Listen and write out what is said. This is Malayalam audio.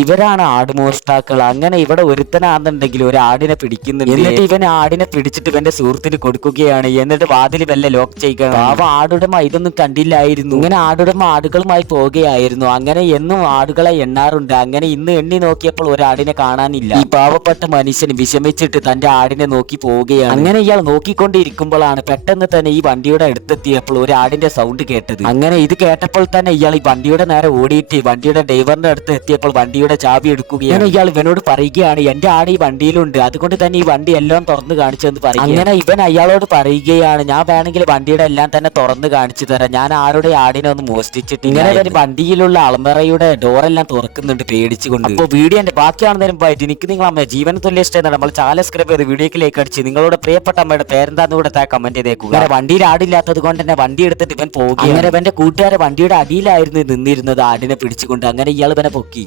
ഇവരാണ് ആടുമോഷ്ടാക്കൾ. അങ്ങനെ ഇവിടെ ഒരുത്തനാണെന്നുണ്ടെങ്കിൽ ഒരു ആടിനെ പിടിക്കുന്നുണ്ട്. എന്നിട്ട് ഇവൻ ആടിനെ പിടിച്ചിട്ട് ഇവന്റെ സുഹൃത്തിന് കൊടുക്കുകയാണ്. എന്നിട്ട് വാതിൽ വല്ല ലോക്ക് ചെയ്യുകയാണ്. പാവം ആടുടമ ഇതൊന്നും കണ്ടില്ലായിരുന്നു. ഇങ്ങനെ ആടുടമ ആടുകളുമായി പോവുകയായിരുന്നു. അങ്ങനെ എന്നും ആടുകളെ എണ്ണാറുണ്ട്. അങ്ങനെ ഇന്ന് എണ്ണി നോക്കിയപ്പോൾ ഒരു ആടിനെ കാണാനില്ല. ഈ പാവപ്പെട്ട മനുഷ്യൻ വിഷമിച്ചിട്ട് തന്റെ ആടിനെ നോക്കി പോവുകയാണ്. അങ്ങനെ ഇയാൾ നോക്കിക്കൊണ്ടിരിക്കുമ്പോഴാണ് പെട്ടെന്ന് തന്നെ ഈ വണ്ടിയുടെ അടുത്തെത്തിയപ്പോൾ ഒരു ആടിന്റെ സൗണ്ട് കേട്ടത്. അങ്ങനെ ഇത് കേട്ടപ്പോൾ തന്നെ ഇയാൾ ഈ വണ്ടിയുടെ നേരെ ഓടിയിട്ട് വണ്ടിയുടെ ഡ്രൈവറിന്റെ അടുത്ത് എത്തിയപ്പോൾ വണ്ടിയുടെ ചാവി എടുക്കുകയാണ്. ഇയാൾ ഇവനോട് പറയുകയാണ്, എന്റെ ആട് ഈ വണ്ടിയിലുണ്ട്, അതുകൊണ്ട് തന്നെ ഈ വണ്ടി എല്ലാം തുറന്നു കാണിച്ചെന്ന് പറയും. അങ്ങനെ ഇവൻ അയാളോട് പറയുകയാണ്, ഞാൻ വേണമെങ്കിൽ വണ്ടിയുടെ എല്ലാം തന്നെ തുറന്നു കാണിച്ചു തരാം, ഞാൻ ആരുടെ ആടിനെ ഒന്ന് മോഷ്ടിച്ചിട്ട്. ഇങ്ങനെ വണ്ടിയിലുള്ള അൾമറയുടെ ഡോറെല്ലാം തുറക്കുന്നുണ്ട് പേടിച്ചുകൊണ്ട്. അപ്പോൾ വീഡിയോ എന്റെ ബാക്കിയാണെന്നതിനും പോയിട്ട് എനിക്ക് നിങ്ങൾ അമ്മ ജീവന തുല്യ ഇഷ്ടം നമ്മൾ ചാനൽ സബ്സ്ക്രൈബ് ചെയ്ത് വീഡിയോക്ക് ലൈക്ക് അടിച്ച് നിങ്ങളുടെ പ്രിയപ്പെട്ട അമ്മയുടെ പേരെന്താന്ന് കൂടെ കമന്റ് ചെയ്തേക്കുക. വണ്ടിയിൽ ആടില്ലാത്തത് കൊണ്ട് തന്നെ വണ്ടി എടുത്തിട്ട് ഇവൻ പോകും. അങ്ങനെ ഇവന്റെ കൂട്ടുകാരെ വണ്ടിയുടെ അടിയിലായിരുന്നു നിന്നിരുന്നത് ആടിനെ പിടിച്ചുകൊണ്ട്. അങ്ങനെ ഇയാൾ ഇവനെ പൊക്കി.